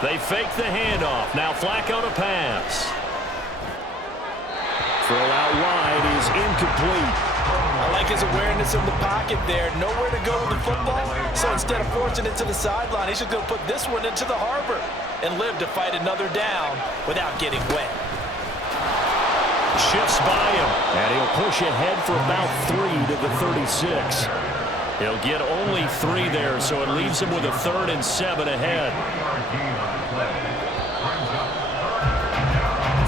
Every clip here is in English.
They fake the handoff. Now Flacco to pass. Throw out wide is incomplete. I like his awareness in the pocket there. Nowhere to go with the football, so instead of forcing it to the sideline, he's just going to put this one into the harbor and live to fight another down without getting wet. Shifts by him, and he'll push ahead for about 3 to the 36. He'll get only 3 there, so it leaves him with a 3rd and 7 ahead.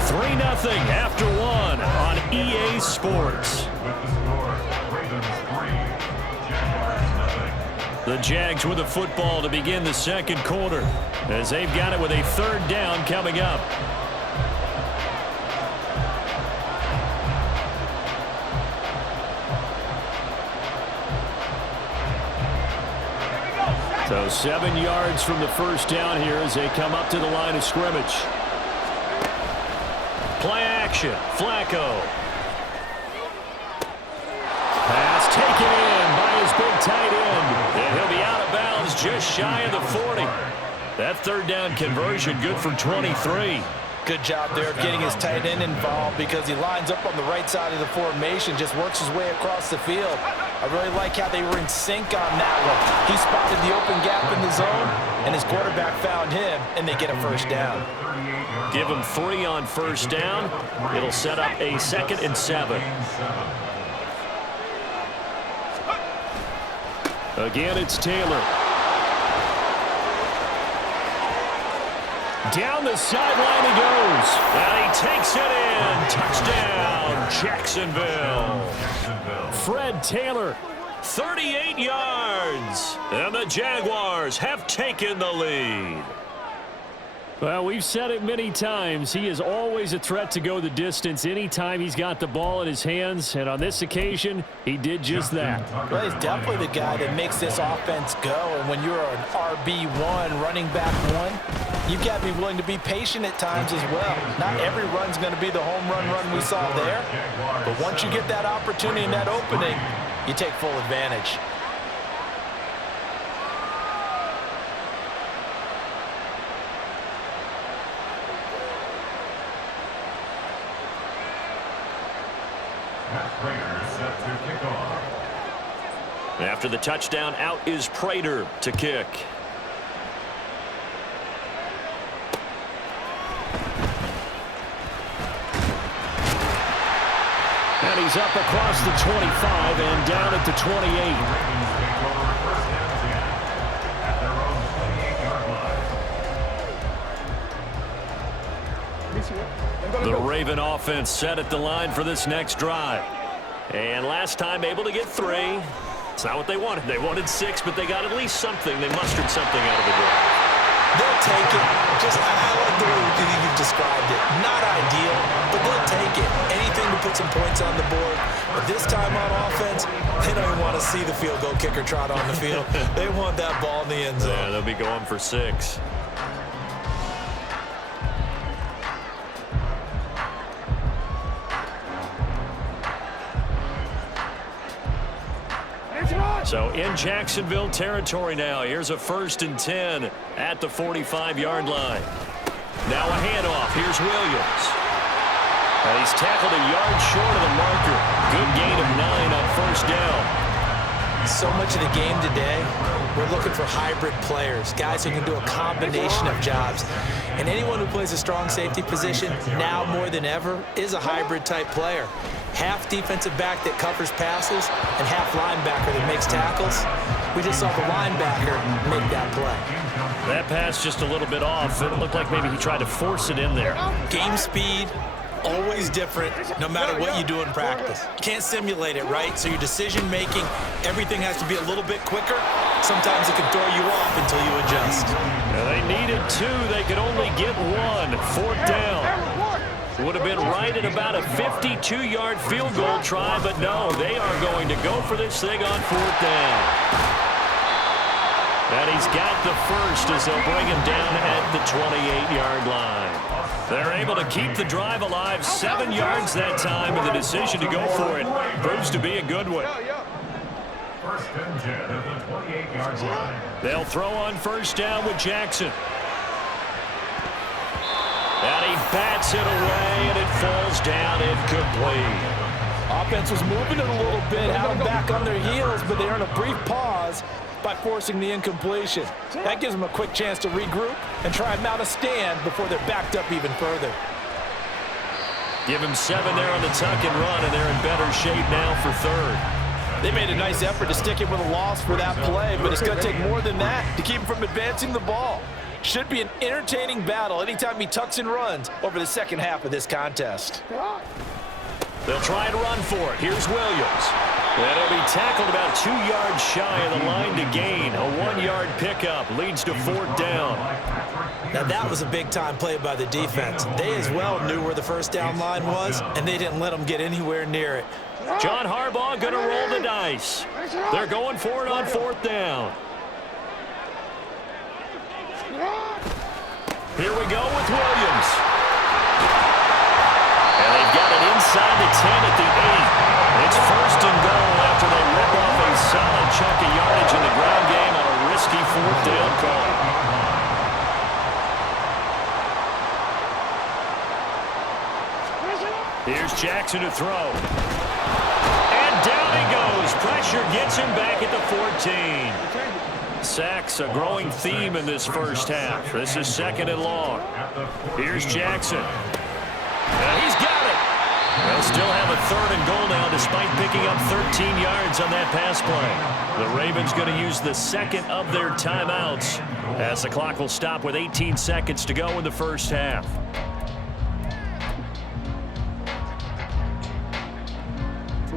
3-0 after 1 on EA Sports. The Jags with the football to begin the second quarter as they've got it with a 3rd down coming up. So 7 yards from the first down here as they come up to the line of scrimmage. Play action. Flacco. Pass taken in by his big tight end. And he'll be out of bounds just shy of the 40. That 3rd down conversion good for 23. Good job there of getting his tight end involved because he lines up on the right side of the formation, just works his way across the field. I really like how they were in sync on that one. He spotted the open gap in the zone, and his quarterback found him, and they get a first down. Give him 3 on first down. It'll set up a 2nd and 7. Again, it's Taylor. Down the sideline he goes. And he takes it in. Touchdown, Jacksonville. Fred Taylor, 38 yards. And the Jaguars have taken the lead. Well, we've said it many times. He is always a threat to go the distance anytime he's got the ball in his hands. And on this occasion, he did just that. Well, he's definitely the guy that makes this offense go. And when you're an RB1, running back 1, you've got to be willing to be patient at times as well. Not every run's going to be the home run we saw there. But once you get that opportunity and that opening, you take full advantage. After the touchdown, out is Prater to kick. And he's up across the 25 and down at the 28. The Raven offense set at the line for this next drive. And last time able to get 3. It's not what they wanted. They wanted 6, but they got at least something. They mustered something out of the drive. They'll take it. Just, I like the way you've described it. Not ideal, but they'll take it. Anything to put some points on the board. But this time on offense, they don't even want to see the field goal kicker trot on the field. They want that ball in the end zone. Yeah, they'll be going for 6. So in Jacksonville territory now. Here's a 1st and 10 at the 45-yard line. Now a handoff. Here's Williams. He's tackled a yard short of the marker. Good gain of 9 on first down. So much of the game today, we're looking for hybrid players, guys who can do a combination of jobs. And anyone who plays a strong safety position, now more than ever, is a hybrid type player. Half defensive back that covers passes and half linebacker that makes tackles. We just saw the linebacker make that play. That pass just a little bit off. It looked like maybe he tried to force it in there. Game speed, always different no matter what you do in practice. You can't simulate it, right? So your decision making, everything has to be a little bit quicker. Sometimes it can throw you off until you adjust. They needed 2. They could only get 1. 4th down. Would have been right at about a 52-yard field goal try, but no, they are going to go for this thing on 4th down. And he's got the first as they'll bring him down at the 28-yard line. They're able to keep the drive alive, 7 yards that time, and the decision to go for it proves to be a good one. 1st and 10 at the 28-yard line. They'll throw on first down with Jackson. And he bats it away, and it falls down incomplete. Offense was moving it a little bit, had them back on their heels, but they earned a brief pause by forcing the incompletion. That gives them a quick chance to regroup and try and mount a stand before they're backed up even further. Give him 7 there on the tuck and run, and they're in better shape now for third. They made a nice effort to stick him with a loss for that play, but it's going to take more than that to keep him from advancing the ball. Should be an entertaining battle anytime he tucks and runs over the second half of this contest. They'll try and run for it. Here's Williams. And he'll be tackled about 2 yards shy of the line to gain. A 1-yard pickup leads to 4th down. Now that was a big-time play by the defense. They as well knew where the first down line was, and they didn't let them get anywhere near it. John Harbaugh going to roll the dice. They're going for it on 4th down. Here we go with Williams. And they've got it inside the 10 at the 8. It's 1st and goal after they rip off a solid chunk of yardage in the ground game on a risky 4th down call. Here's Jackson to throw. And down he goes. Pressure gets him back at the 14. Sacks, a growing theme in this first half. This is 2nd and long. Here's Jackson. And he's got it. They'll still have a 3rd and goal now despite picking up 13 yards on that pass play. The Ravens going to use the 2nd of their timeouts as the clock will stop with 18 seconds to go in the first half.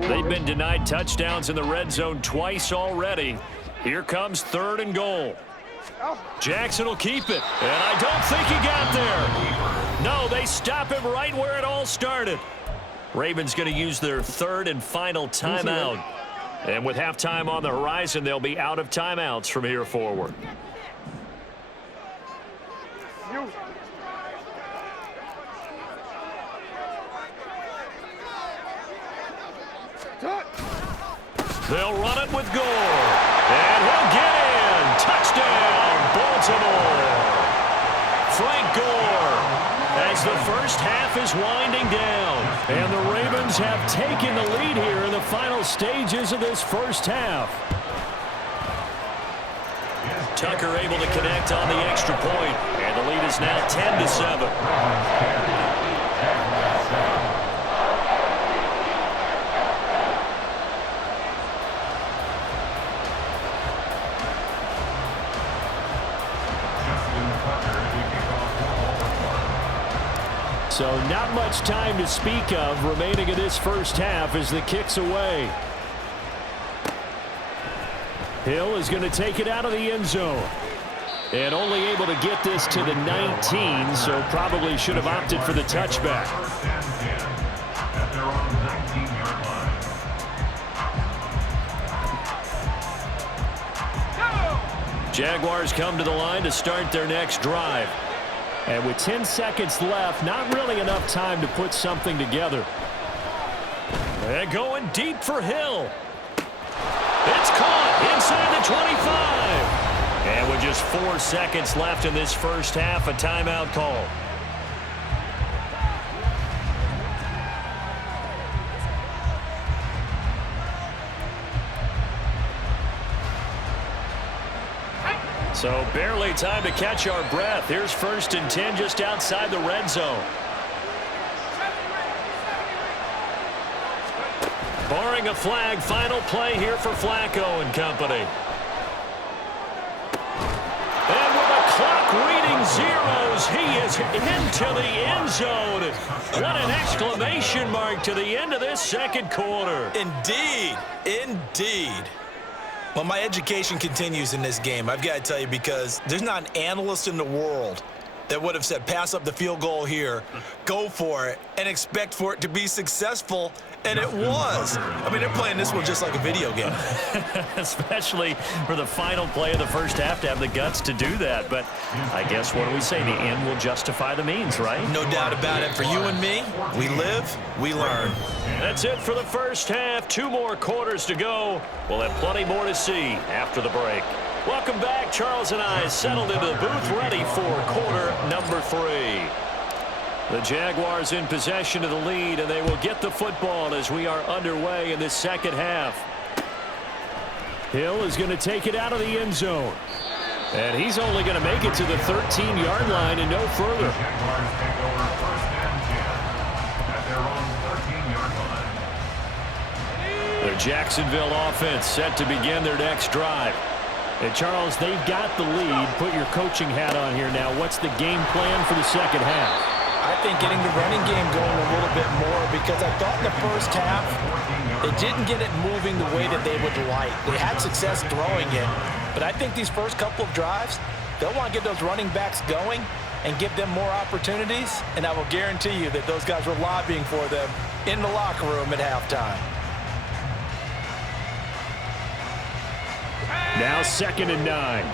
They've been denied touchdowns in the red zone twice already. Here comes 3rd and goal. Jackson will keep it, and I don't think he got there. No, they stop him right where it all started. Ravens going to use their 3rd and final timeout. And with halftime on the horizon, they'll be out of timeouts from here forward. They'll run it with Gore. And he'll get in. Touchdown, Baltimore. Frank Gore as the first half is winding down. And the Ravens have taken the lead here in the final stages of this first half. Tucker able to connect on the extra point. And the lead is now 10-7. So not much time to speak of remaining in this first half as the kick's away. Hill is going to take it out of the end zone. And only able to get this to the 19, so probably should have opted for the touchback. Jaguars come to the line to start their next drive. And with 10 seconds left, not really enough time to put something together. And going deep for Hill. It's caught inside the 25. And with just 4 seconds left in this first half, a timeout call. So barely time to catch our breath. Here's 1st and 10 just outside the red zone. Barring a flag, final play here for Flacco and company. And with the clock reading zeros, he is into the end zone. What an exclamation mark to the end of this second quarter. Indeed. Indeed. Well, my education continues in this game, I've got to tell you, because there's not an analyst in the world that would have said pass up the field goal here, go for it, and expect for it to be successful, and it was. I mean, they're playing this one just like a video game. Especially for the final play of the first half to have the guts to do that. But I guess what do we say? The end will justify the means, right? No doubt about it. For you and me, we live, we learn. That's it for the first half. 2 more quarters to go. We'll have plenty more to see after the break. Welcome back. Charles and I settled into the booth ready for quarter number 3. The Jaguars in possession of the lead, and they will get the football as we are underway in this second half. Hill is going to take it out of the end zone. And he's only going to make it to the 13-yard line and no further. Jaguars take over first and 10 at their own 13-yard line. The Jacksonville offense set to begin their next drive. And Charles, they've got the lead. Put your coaching hat on here now. What's the game plan for the second half? I think getting the running game going a little bit more, because I thought in the first half they didn't get it moving the way that they would like. They had success throwing it, but I think these first couple of drives, they'll want to get those running backs going and give them more opportunities, and I will guarantee you that those guys were lobbying for them in the locker room at halftime. Now 2nd and 9.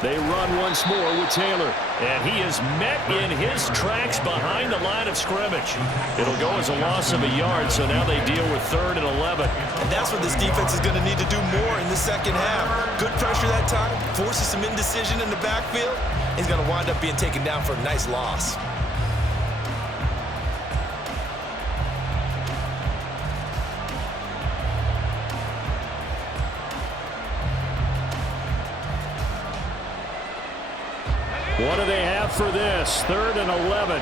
They run once more with Taylor. And he is met in his tracks behind the line of scrimmage. It'll go as a loss of a yard, so now they deal with 3rd and 11. And that's what this defense is going to need to do more in the second half. Good pressure that time, forces some indecision in the backfield. He's going to wind up being taken down for a nice loss. What do they have for this? 3rd and 11.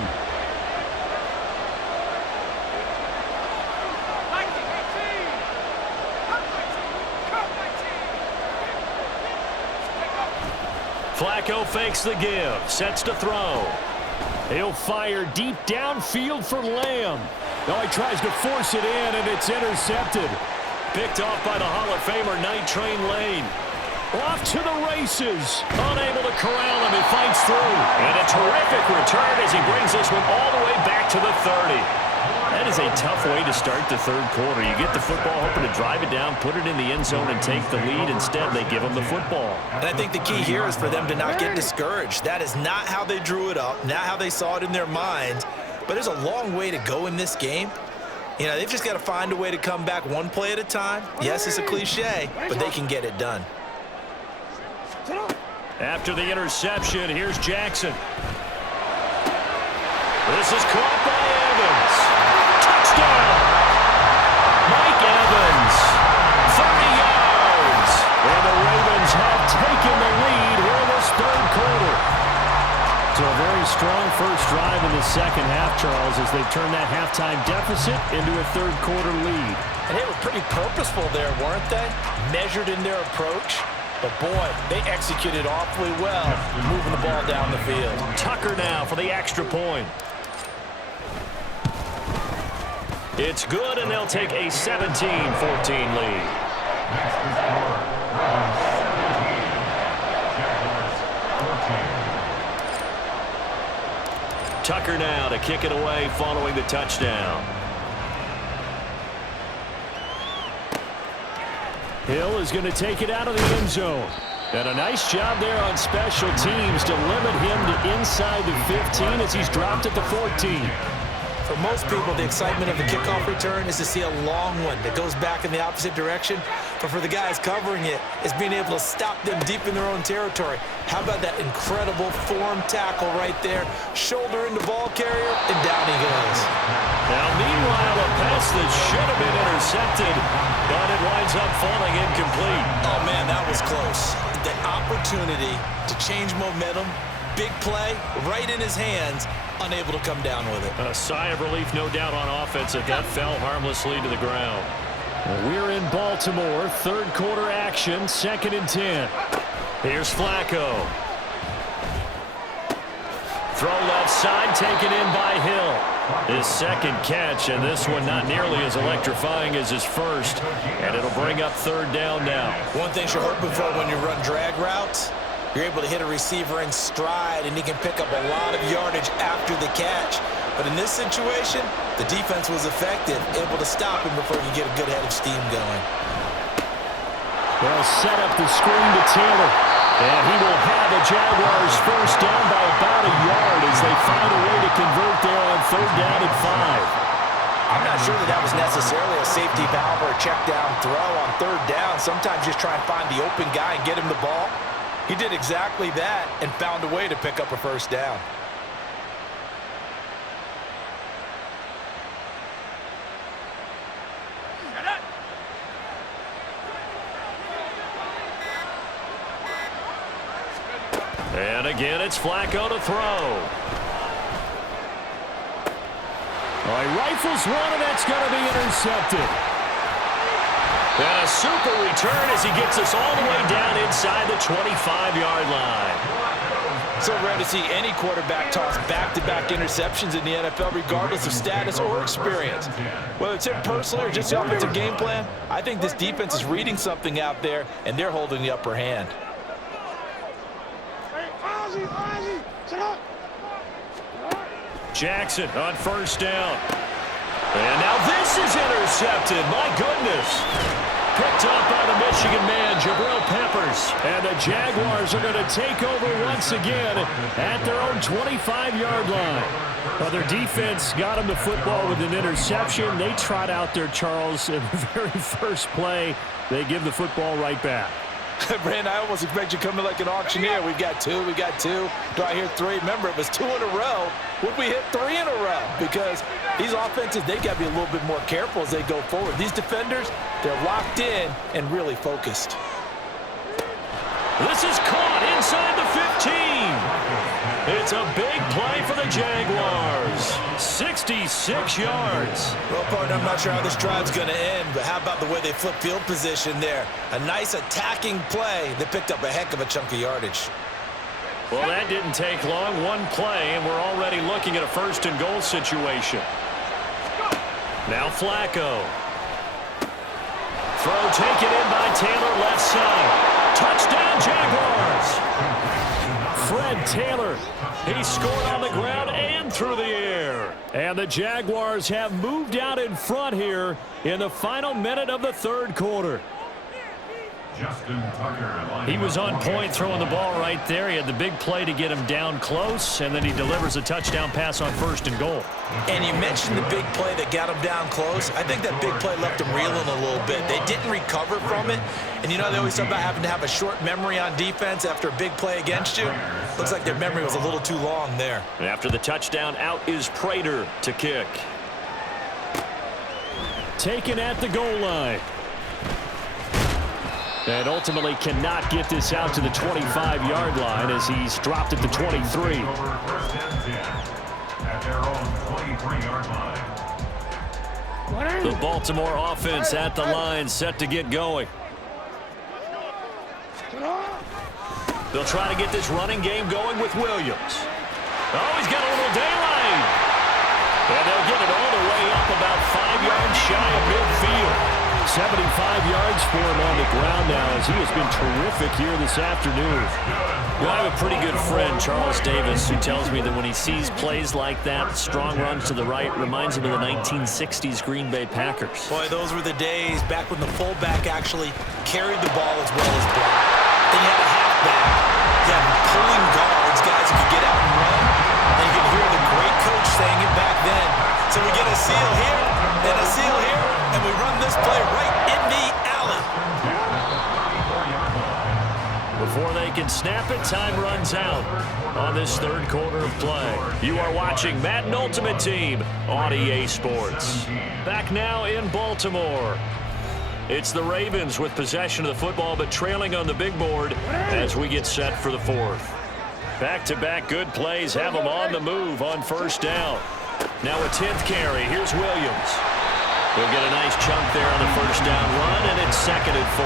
Flacco fakes the give, sets to throw. He'll fire deep downfield for Lamb. Now he tries to force it in, and it's intercepted. Picked off by the Hall of Famer Night Train Lane. Off to the races. Unable to corral him. He fights through. And a terrific return as he brings this one all the way back to the 30. That is a tough way to start the third quarter. You get the football, hoping to drive it down, put it in the end zone, and take the lead. Instead, they give him the football. And I think the key here is for them to not get discouraged. That is not how they drew it up, not how they saw it in their minds. But there's a long way to go in this game. You know, they've just got to find a way to come back one play at a time. Yes, it's a cliche, but they can get it done. After the interception, here's Jackson. This is caught by Evans. Touchdown! Mike Evans, 30 yards. And the Ravens have taken the lead here in this third quarter. So a very strong first drive in the second half, Charles, as they turn that halftime deficit into a third quarter lead. And they were pretty purposeful there, weren't they? Measured in their approach. But, boy, they executed awfully well, moving the ball down the field. Tucker now for the extra point. It's good, and they'll take a 17-14 lead. Next is score, Ravens 17, Jaguars 14. Tucker now to kick it away following the touchdown. Hill is going to take it out of the end zone. And a nice job there on special teams to limit him to inside the 15 as he's dropped at the 14. For most people, the excitement of the kickoff return is to see a long one that goes back in the opposite direction. But for the guys covering it, it's being able to stop them deep in their own territory. How about that incredible form tackle right there? Shoulder into ball carrier, and down he goes. Now, meanwhile, a pass that should have been intercepted, but it winds up falling incomplete. Oh, man, that was close. The opportunity to change momentum, big play, right in his hands, unable to come down with it. A sigh of relief, no doubt, on offense that fell harmlessly to the ground. Well, we're in Baltimore, third quarter action, 2nd and 10. Here's Flacco. Throw left side, taken in by Hill. His second catch, and this one not nearly as electrifying as his first. And it'll bring up 3rd down now. One thing you're hoping for when you run drag routes, you're able to hit a receiver in stride, and he can pick up a lot of yardage after the catch. But in this situation, the defense was effective, able to stop him before you get a good head of steam going. They'll set up the screen to Taylor. And he will have the Jaguars first down by about a yard as they find a way to convert there on 3rd down and 5. I'm not sure that was necessarily a safety valve or a check down throw on 3rd down. Sometimes just try and find the open guy and get him the ball. He did exactly that and found a way to pick up a first down. And again, it's Flacco to throw. All right, rifles one, and that's going to be intercepted. And a super return as he gets us all the way down inside the 25-yard line. So rare to see any quarterback toss back-to-back interceptions in the NFL, regardless of status or experience. Whether it's him personally or just the offensive game plan, I think this defense is reading something out there, and they're holding the upper hand. Jackson on first down. And now this is intercepted. My goodness. Picked up by the Michigan man, Jabril Peppers. And the Jaguars are going to take over once again at their own 25-yard line. Well, their defense got them the football with an interception. They trot out there, Charles, in the very first play. They give the football right back. Brandon, I almost expect you coming like an auctioneer. We've got two. Do I hear three? Remember, it was 2 in a row. Would we hit 3 in a row? Because these offenses, they got to be a little bit more careful as they go forward. These defenders, they're locked in and really focused. This is caught inside the 15. It's a big play for the Jaguars. 66 yards. Well, partner, I'm not sure how this drive's going to end, but how about the way they flip field position there? A nice attacking play that picked up a heck of a chunk of yardage. Well, that didn't take long. One play, and we're already looking at a first-and-goal situation. Now Flacco. Throw taken in by Taylor, left side. Touchdown, Jaguars. Fred Taylor, he scored on the ground and through the air. And the Jaguars have moved out in front here in the final minute of the third quarter. He was on point throwing the ball right there. He had the big play to get him down close, and then he delivers a touchdown pass on first and goal. And you mentioned the big play that got him down close. I think that big play left him reeling a little bit. They didn't recover from it. And you know, they always talk about having to have a short memory on defense after a big play against you. Looks like their memory was a little too long there. And after the touchdown, out is Prater to kick. Taken at the goal line. And ultimately cannot get this out to the 25-yard line as he's dropped at the 23. The Baltimore offense at the line, set to get going. They'll try to get this running game going with Williams. Oh, he's got a little daylight. And they'll get it all the way up about 5 yards shy of midfield. 75 yards for him on the ground now as he has been terrific here this afternoon. Well, I have a pretty good friend, Charles Davis, who tells me that when he sees plays like that, strong runs to the right, reminds him of the 1960s Green Bay Packers. Boy, those were the days back when the fullback actually carried the ball as well as blocked. Then you had a halfback. You had pulling guards, guys who could get out and run. And you could hear the great coach saying it back then. So we get a seal here and a seal here, and we run this play right in the alley. Before they can snap it, time runs out on this third quarter of play. You are watching Madden Ultimate Team on EA Sports. Back now in Baltimore. It's the Ravens with possession of the football, but trailing on the big board as we get set for the fourth. Back-to-back good plays have them on the move on first down. Now a 10th carry. Here's Williams. He'll get a nice chunk there on the first down run, and it's 2nd and 4.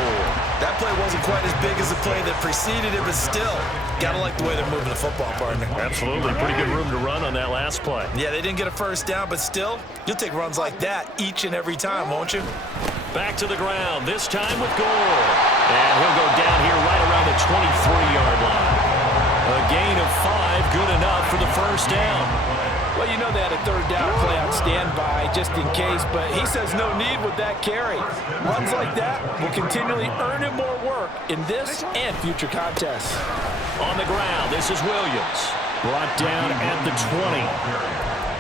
That play wasn't quite as big as the play that preceded it, but still, got to like the way they're moving the football, partner. Absolutely. Pretty good room to run on that last play. Yeah, they didn't get a first down, but still, you'll take runs like that each and every time, won't you? Back to the ground, this time with Gore. And he'll go down here right around the 23-yard line. A gain of 5, good enough for the first down. Well, you know they had a third down play on standby just in case, but he says no need with that carry. Runs like that will continually earn him more work in this and future contests. On the ground, this is Williams. Brought down at the 20.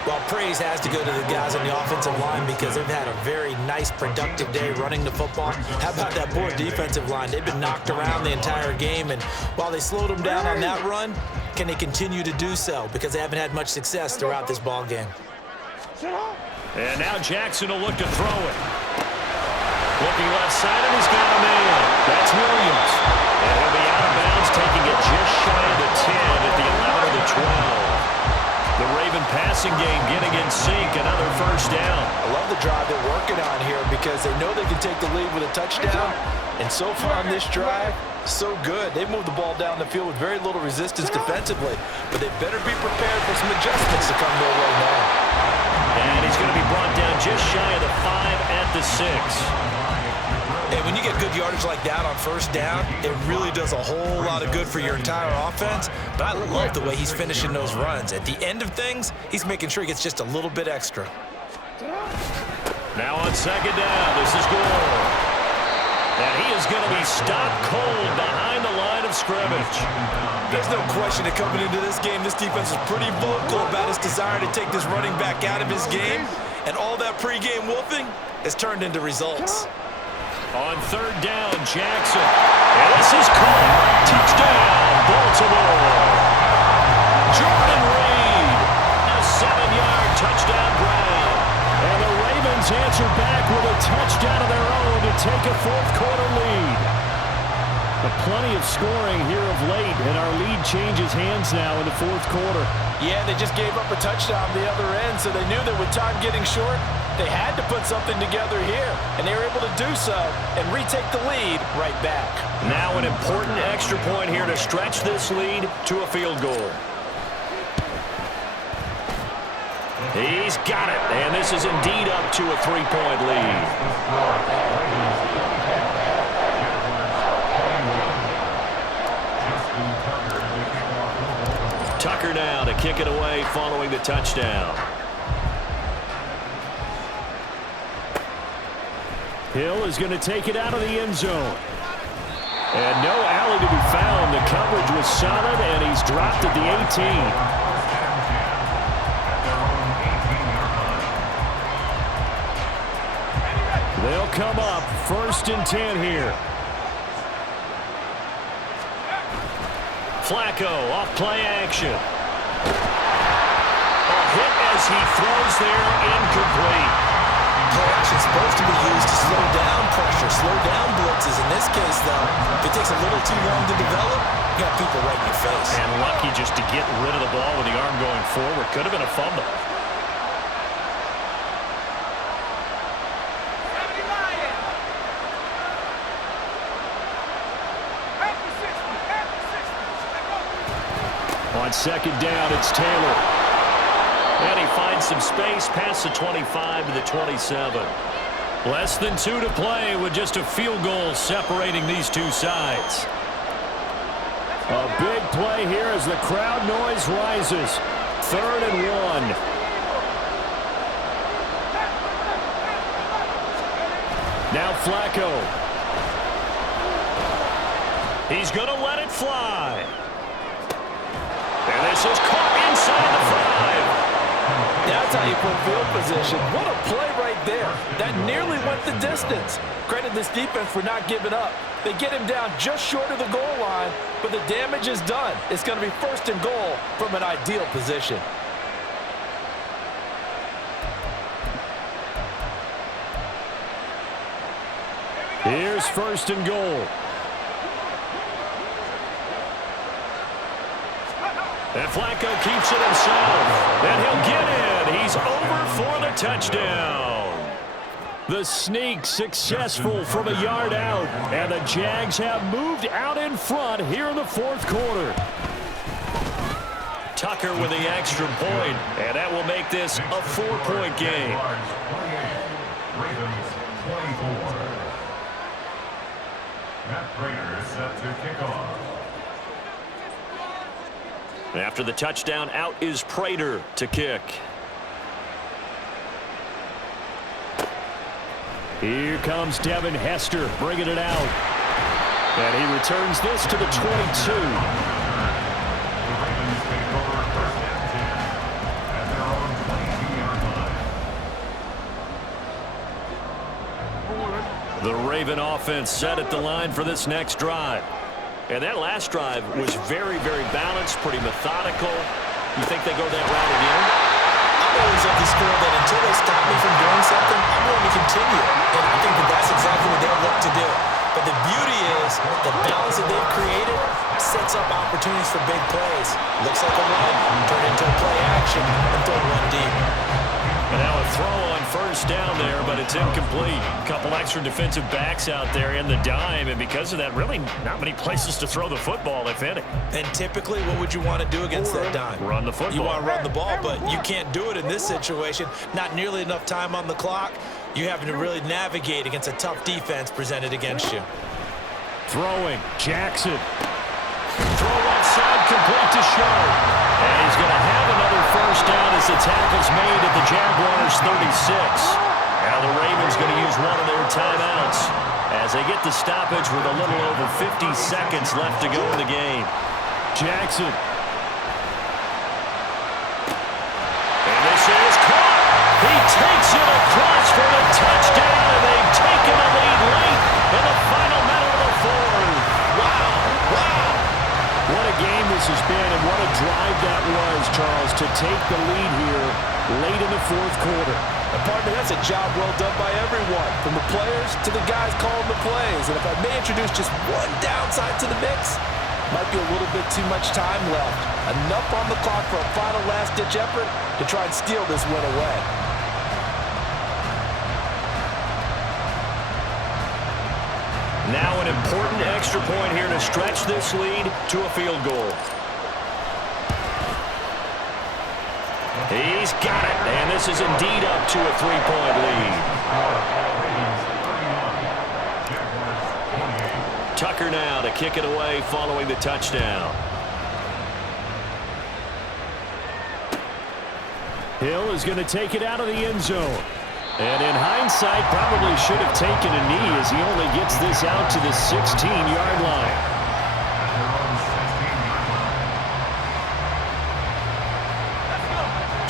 Well, praise has to go to the guys on the offensive line because they've had a very nice, productive day running the football. How about that poor defensive line? They've been knocked around the entire game, and while they slowed them down on that run, can they continue to do so? Because they haven't had much success throughout this ball game. And now Jackson will look to throw it. Looking left side, and he's got a man. That's Williams. And he'll be out of bounds, taking it just shy of the 10 at the 11 of the 12. The Raven passing game getting in sync, another first down. I love the drive they're working on here because they know they can take the lead with a touchdown. And so far on this drive, so good. They've moved the ball down the field with very little resistance defensively. But they better be prepared for some adjustments to come their way now. And he's going to be brought down just shy of the 5 at the 6. And when you get good yardage like that on first down, it really does a whole lot of good for your entire offense. But I love the way he's finishing those runs. At the end of things, he's making sure he gets just a little bit extra. Now on second down, this is Gore. And he is going to be stopped cold behind the line of scrimmage. There's no question that coming into this game, this defense is pretty vocal about its desire to take this running back out of his game. And all that pregame wolfing has turned into results. On third down, Jackson. And this is caught. Touchdown, Baltimore. Jordan Reed. A 7-yard touchdown grab. And the Ravens answer back with a touchdown of their own to take a fourth-quarter lead. But plenty of scoring here of late, and our lead changes hands now in the fourth quarter. Yeah, they just gave up a touchdown the other end, so they knew that with time getting short, they had to put something together here, and they were able to do so and retake the lead right back. Now an important extra point here to stretch this lead to a field goal. He's got it, and this is indeed up to a 3-point lead. Tucker now to kick it away following the touchdown. Hill is going to take it out of the end zone. And no alley to be found. The coverage was solid, and he's dropped at the 18. They'll come up 1st and 10 here. Flacco off play action. A hit as he throws there, incomplete. Play action is supposed to be used to slow down pressure, slow down blitzes. In this case, though, if it takes a little too long to develop, you got people right in your face. And lucky just to get rid of the ball with the arm going forward. Could have been a fumble. On second down, it's Taylor. And he finds some space past the 25 to the 27. Less than 2 to play with just a field goal separating these two sides. A big play here as the crowd noise rises. 3rd and 1. Now Flacco. He's going to let it fly. And this is caught inside the 5. That's how you put field position. What a play right there. That nearly went the distance. Credit this defense for not giving up. They get him down just short of the goal line, but the damage is done. It's going to be 1st and goal from an ideal position. Here's 1st and goal. And Flacco keeps it himself. And he'll get in. He's over for the touchdown. The sneak successful from a yard out. And the Jags have moved out in front here in the fourth quarter. Tucker with the extra point. And that will make this a 4-point game. Ravens 24. Matt Prater set to kick off. After the touchdown, out is Prater to kick. Here comes Devin Hester bringing it out. And he returns this to the 22. The Raven offense set at the line for this next drive. And that last drive was very, very balanced, pretty methodical. You think they go that route again? I'm always of the school that until they stop me from doing something, I'm going to continue. And I think that that's exactly what they'll look to do. But the beauty is the balance that they've created sets up opportunities for big plays. Looks like a run, turn into a play action, and throw one deep. And now a throw on first down there, but it's incomplete. A couple extra defensive backs out there in the dime, and because of that, really not many places to throw the football, if any. And typically, what would you want to do against that dime? Run the football. You want to run the ball, but you can't do it in this situation. Not nearly enough time on the clock. You having to really navigate against a tough defense presented against you. Throwing, Jackson. Throw outside, complete to Shaw. And he's going to have another first down as the tackle's made at the Jaguars' 36. Now the Ravens going to use one of their timeouts as they get the stoppage with a little over 50 seconds left to go in the game. Jackson. And this is caught. He takes it across for the touchdown, and they've taken the lead late in the final minute of the fourth. Wow, wow. What a game this has been, and what a drive that was, Charles, to take the lead here late in the fourth quarter. And partner, that's a job well done by everyone, from the players to the guys calling the plays. And if I may introduce just one downside to the mix, might be a little bit too much time left. Enough on the clock for a final last-ditch effort to try and steal this win away. Now an important extra point here to stretch this lead to a field goal. He's got it, and this is indeed up to a three-point lead. Tucker now to kick it away following the touchdown. Hill is going to take it out of the end zone. And in hindsight, probably should have taken a knee as he only gets this out to the 16-yard line.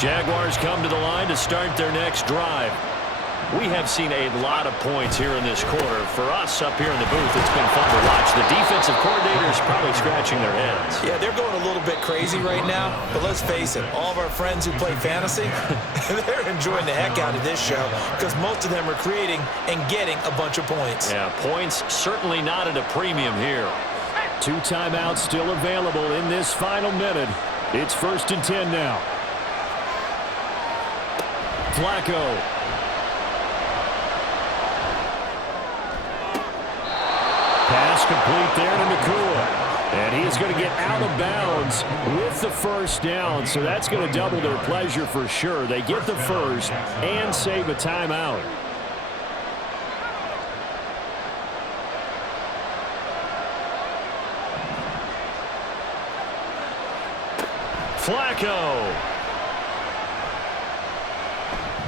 Jaguars come to the line to start their next drive. We have seen a lot of points here in this quarter. For us up here in the booth, it's been fun to watch. The defensive coordinators probably scratching their heads. Yeah, they're going a little bit crazy right now, but let's face it, all of our friends who play fantasy, they're enjoying the heck out of this show because most of them are creating and getting a bunch of points. Yeah, points certainly not at a premium here. 2 timeouts still available in this final minute. It's 1st and 10 now. Flacco. Pass complete there to Nakua. And he's going to get out of bounds with the first down. So that's going to double their pleasure for sure. They get the first and save a timeout. Flacco.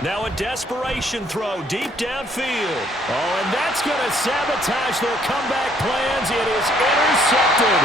Now a desperation throw deep downfield. Oh, and that's going to sabotage their comeback plans. It is intercepted.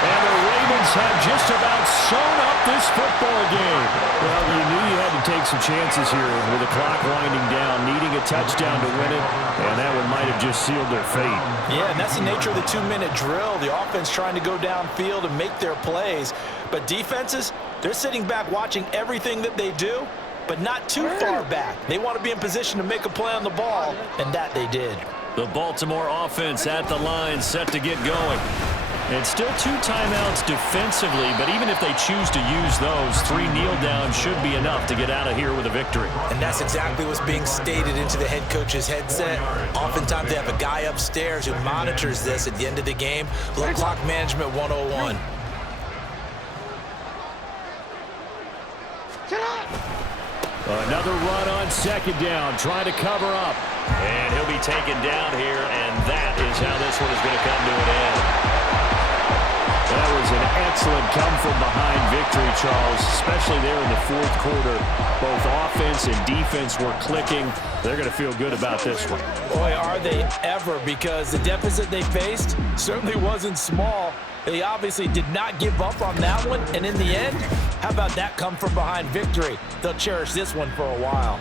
And the Ravens have just about sewn up this football game. Well, you knew you had to take some chances here with the clock winding down, needing a touchdown to win it, and that one might have just sealed their fate. Yeah, and that's the nature of the 2-minute drill. The offense trying to go downfield and make their plays. But defenses, they're sitting back watching everything that they do, but not too far back. They want to be in position to make a play on the ball, and that they did. The Baltimore offense at the line, set to get going. And still 2 timeouts defensively, but even if they choose to use those, 3 kneel downs should be enough to get out of here with a victory. And that's exactly what's being stated into the head coach's headset. Oftentimes they have a guy upstairs who monitors this at the end of the game. Little clock management 101. Another run on 2nd down, trying to cover up. And he'll be taken down here, and that is how this one is going to come to an end. That was an excellent come-from-behind victory, Charles, especially there in the 4th quarter. Both offense and defense were clicking. They're going to feel good about this one. Boy, are they ever, because the deficit they faced certainly wasn't small. They obviously did not give up on that one, and in the end, how about that come-from-behind victory? They'll cherish this one for a while.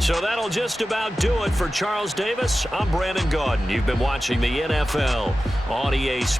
So that'll just about do it for Charles Davis. I'm Brandon Gaudin. You've been watching the NFL on EA Sports.